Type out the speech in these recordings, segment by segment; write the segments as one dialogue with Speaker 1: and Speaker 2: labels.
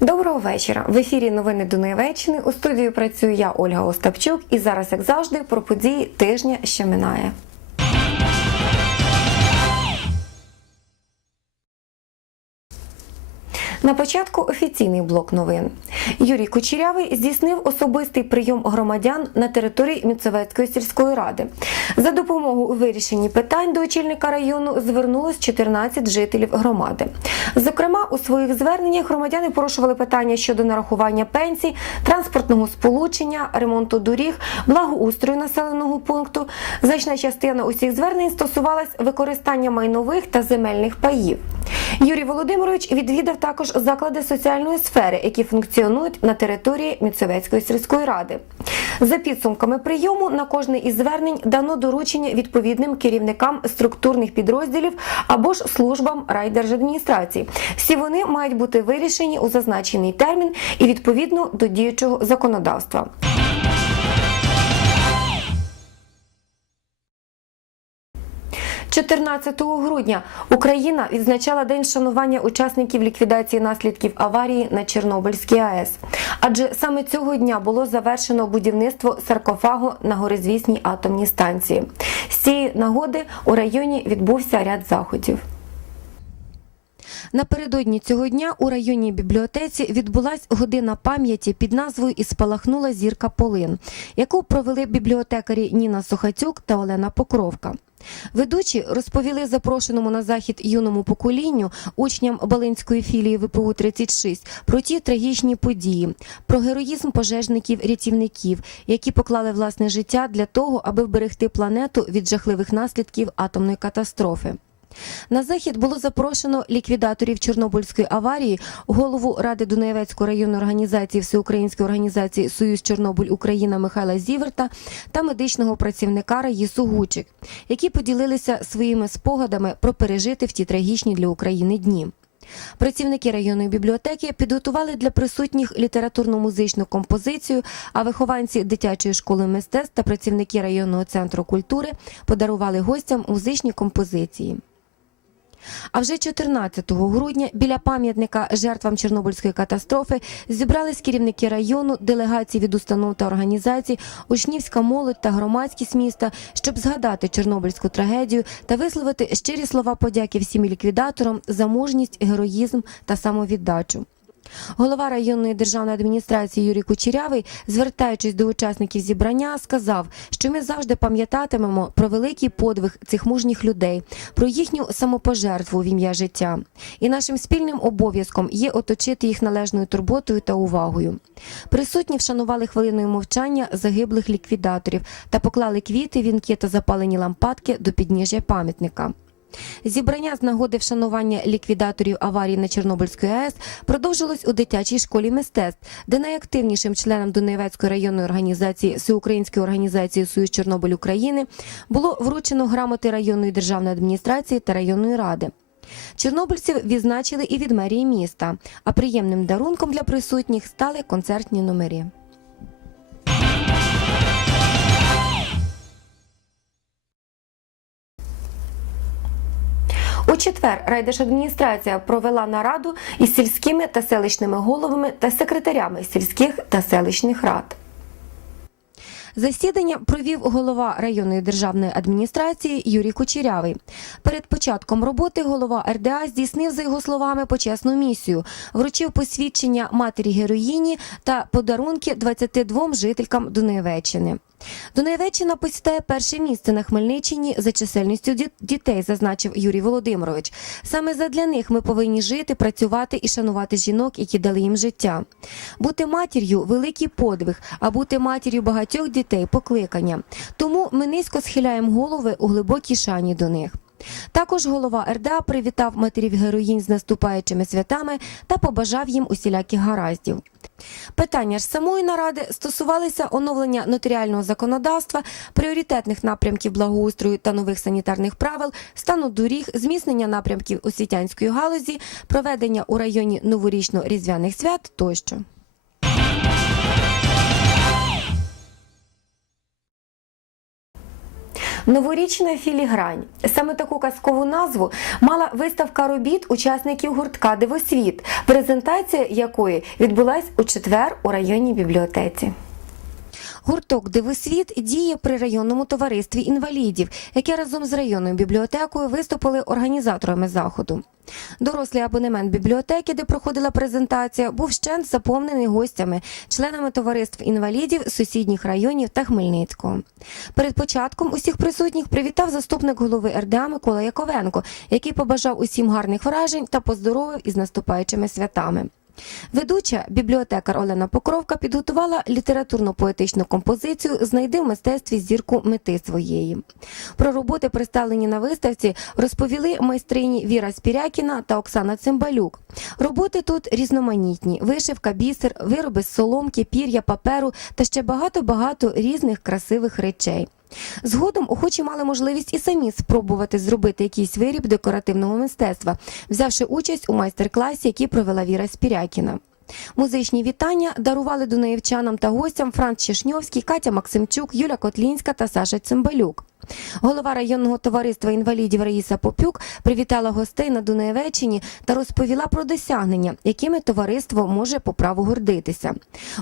Speaker 1: Доброго вечора. В ефірі новини Донеччини. У студії працюю я, Ольга Остапчук, і зараз, як завжди, про події тижня, що минає. На початку офіційний блок новин. Юрій Кучерявий здійснив особистий прийом громадян на території Міцевецької сільської ради. За допомогою у вирішенні питань до очільника району звернулось 14 жителів громади. Зокрема, у своїх зверненнях громадяни порушували питання щодо нарахування пенсій, транспортного сполучення, ремонту доріг, благоустрою населеного пункту. Значна частина усіх звернень стосувалась використання майнових та земельних паїв. Юрій Володимирович відвідав також заклади соціальної сфери, які функціонують на території Міцевецької сільської ради. За підсумками прийому на кожне із звернень дано доручення відповідним керівникам структурних підрозділів або ж службам райдержадміністрації. Всі вони мають бути вирішені у зазначений термін і відповідно до діючого законодавства. 14 грудня Україна відзначала день шанування учасників ліквідації наслідків аварії на Чорнобильській АЕС. Адже саме цього дня було завершено будівництво саркофагу на горизвісній атомній станції. З цієї нагоди у районі відбувся ряд заходів. Напередодні цього дня у районній бібліотеці відбулась година пам'яті під назвою І спалахнула зірка Полин, яку провели бібліотекарі Ніна Сухацюк та Олена Покровка. Ведучі розповіли запрошеному на захід юному поколінню учням Балинської філії ВПУ 36 про ті трагічні події, про героїзм пожежників-рятівників, які поклали власне життя для того, аби вберегти планету від жахливих наслідків атомної катастрофи. На захід було запрошено ліквідаторів Чорнобильської аварії, голову Ради Дунаєвецької районної організації Всеукраїнської організації Союз Чорнобиль Україна Михайла Зіверта та медичного працівника Раїсу Гучик, які поділилися своїми спогадами про пережити в ті трагічні для України дні. Працівники районної бібліотеки підготували для присутніх літературно-музичну композицію, а вихованці дитячої школи мистецтв та працівники районного центру культури подарували гостям музичні композиції. А вже 14 грудня біля пам'ятника жертвам Чорнобильської катастрофи зібрались керівники району, делегації від установ та організацій, учнівська молодь та громадськість міста, щоб згадати Чорнобильську трагедію та висловити щирі слова подяки всім ліквідаторам за мужність, героїзм та самовіддачу. Голова районної державної адміністрації Юрій Кучерявий, звертаючись до учасників зібрання, сказав, що ми завжди пам'ятатимемо про великий подвиг цих мужніх людей, про їхню самопожертву в ім'я життя. І нашим спільним обов'язком є оточити їх належною турботою та увагою. Присутні вшанували хвилиною мовчання загиблих ліквідаторів та поклали квіти, вінки та запалені лампадки до підніжжя пам'ятника. Зібрання з нагоди вшанування ліквідаторів аварії на Чорнобильській АЕС продовжилось у дитячій школі мистецтв, де найактивнішим членам Донецької районної організації Всеукраїнської організації Союз Чорнобиль України було вручено грамоти районної державної адміністрації та районної ради. Чорнобильців відзначили і від мерії міста. А приємним дарунком для присутніх стали концертні номери. У четвер райдержадміністрація провела нараду із сільськими та селищними головами та секретарями сільських та селищних рад. Засідання провів голова районної державної адміністрації Юрій Кучерявий. Перед початком роботи голова РДА здійснив, за його словами, почесну місію, вручив посвідчення матері героїні та подарунки 22 жителькам Дунаєвеччини. Дунаєвеччина посідає перше місце на Хмельниччині за чисельністю ді- дітей, зазначив Юрій Володимирович. Саме задля них ми повинні жити, працювати і шанувати жінок, які дали їм життя. Бути матір'ю великий подвиг, а бути матір'ю багатьох дітей покликання. Тому ми низько схиляємо голови у глибокій шані до них. Також голова РДА привітав матерів героїнь з наступаючими святами та побажав їм усіляких гараздів. Питання ж самої наради стосувалися оновлення нотаріального законодавства, пріоритетних напрямків благоустрою та нових санітарних правил, стану доріг, зміцнення напрямків освітянської галузі, проведення у районі новорічно-різдвяних свят тощо. Новорічна філігрань. Саме таку казкову назву мала виставка робіт учасників гуртка Дивосвіт, презентація якої відбулась у четвер у районній бібліотеці. Гурток Дивосвіт діє при районному товаристві інвалідів, яке разом з районною бібліотекою виступили організаторами заходу. Дорослий абонемент бібліотеки, де проходила презентація, був щент заповнений гостями, членами товариств інвалідів сусідніх районів та Хмельницького. Перед початком усіх присутніх привітав заступник голови РДА Микола Яковенко, який побажав усім гарних вражень та поздоровив із наступаючими святами. Ведуча бібліотекар Олена Покровка підготувала літературно-поетичну композицію Знайди в мистецтві зірку мети своєї. Про роботи, представлені на виставці, розповіли майстрині Віра Спірякіна та Оксана Цимбалюк. Роботи тут різноманітні: вишивка, бісер, вироби з соломки, пір'я, паперу та ще багато-багато різних красивих речей. Згодом охочі мали можливість і самі спробувати зробити якийсь виріб декоративного мистецтва, взявши участь у майстер-класі, який провела Віра Спірякіна. Музичні вітання дарували дунаївчанам та гостям Франц Чешньовський, Катя Максимчук, Юля Котлінська та Саша Цимбалюк. Голова районного товариства інвалідів Раїса Попюк привітала гостей на Дунаєвеччині та розповіла про досягнення, якими товариство може по праву гордитися.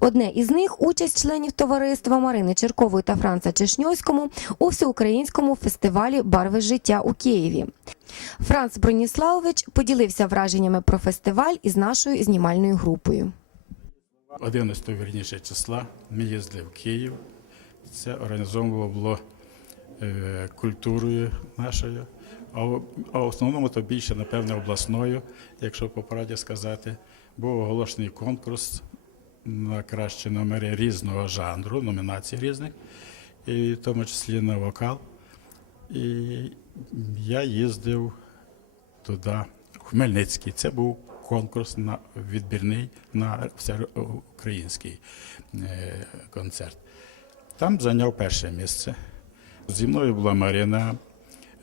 Speaker 1: Одне із них участь членів товариства Марини Черкової та Франца Чешньовському у всеукраїнському фестивалі Барви життя у Києві. Франц Броніславович поділився враженнями про фестиваль із нашою знімальною групою.
Speaker 2: 11 вірніше числа ми їздили в Київ. Це е, культурою нашою, а в, основному то більше, напевне, обласною, якщо по правді сказати. Був оголошений конкурс на кращі номери різного жанру, номінацій різних, і в тому числі на вокал. І я їздив туди, в Хмельницький. Це був конкурс на відбірний на всеукраїнський е, концерт. Там зайняв перше місце. Зі мною була Марина,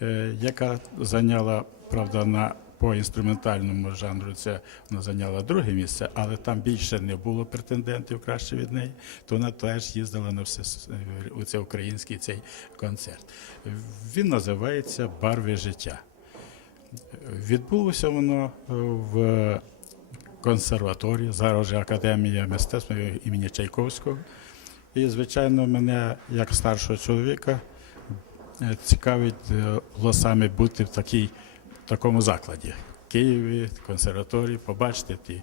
Speaker 2: е, яка зайняла, правда, на по інструментальному жанру це вона зайняла друге місце, але там більше не було претендентів краще від неї, то вона теж їздила на все у це український цей концерт. Він називається Барви життя. Відбулося воно е, в консерваторії, зараз вже Академія мистецтва імені Чайковського. І, звичайно, мене як старшого чоловіка цікавить е, було саме бути в такій, такому закладі. В Києві, консерваторії, побачити ті,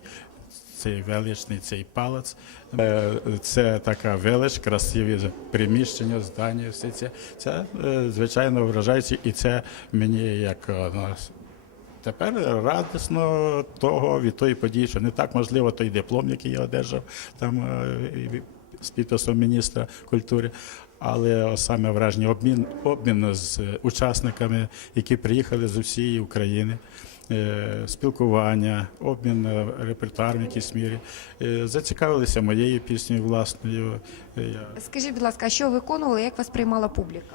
Speaker 2: цей величний цей палац. Е, Це така велич, красиві приміщення, здання, все це. Це е, звичайно вражаюче, і це мені як е, ну, Тепер радісно того від тої події, що не так можливо той диплом, який я одержав там е, з підписом міністра культури. Але саме враження обмін обмін з учасниками, які приїхали з усієї України, е, спілкування, обмін е, репертуаром в якійсь мірі, е, зацікавилися моєю піснею власною. Е,
Speaker 1: Скажіть, будь ласка, що виконували, як вас приймала публіка?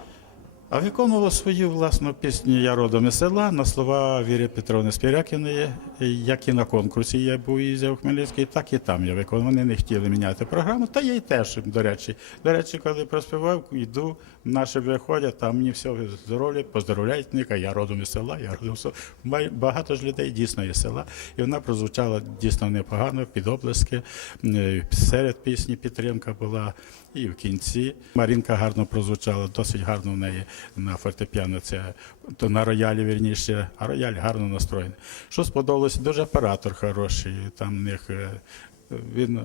Speaker 2: А виконувала свою власну пісню Я родом із села на слова Віри Петровни Спірякіної, як і на конкурсі я був їздив Хмельницький, так і там я виконував. Вони не хотіли міняти програму, та я й теж, до речі. До речі, коли проспівав, йду, наші виходять, там мені все здоров'я, поздоровляють мене, я родом із села, я родом села. Багато ж людей дійсно із села. І вона прозвучала дійсно непогано, під облески. Е, Серед пісні підтримка була і в кінці. Марінка гарно прозвучала, досить гарно в неї на фортепіано. Це то на роялі вірніше, а рояль гарно настроєний. Що сподобалося, дуже оператор хороший. Там них е, він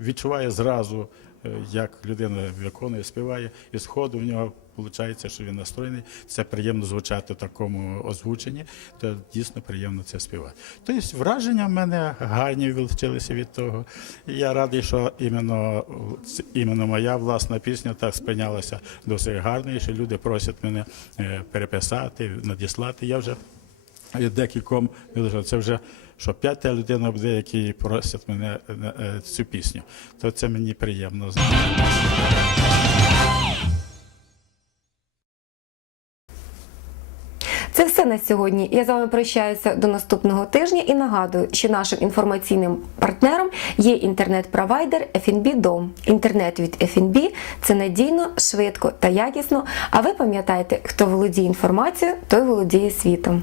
Speaker 2: відчуває зразу, е, як людина виконує, співає, і сходу в нього виходить, що він настроєний. Це приємно звучати в такому озвученні, то дійсно приємно це співати. Тобто враження в мене гарні вилучилися від того. Я радий, що іменно, іменно моя власна пісня так сприйнялася досить гарно, і що люди просять мене е, переписати, надіслати. Я вже декільком. Це вже що п'ята людина буде, які просять мене е, е, цю пісню. То це мені приємно
Speaker 1: Це все на сьогодні. Я з вами прощаюся до наступного тижня і нагадую, що нашим інформаційним партнером є інтернет-провайдер FNB Дом. Інтернет від FNB – це надійно, швидко та якісно. А ви пам'ятаєте, хто володіє інформацією, той володіє світом.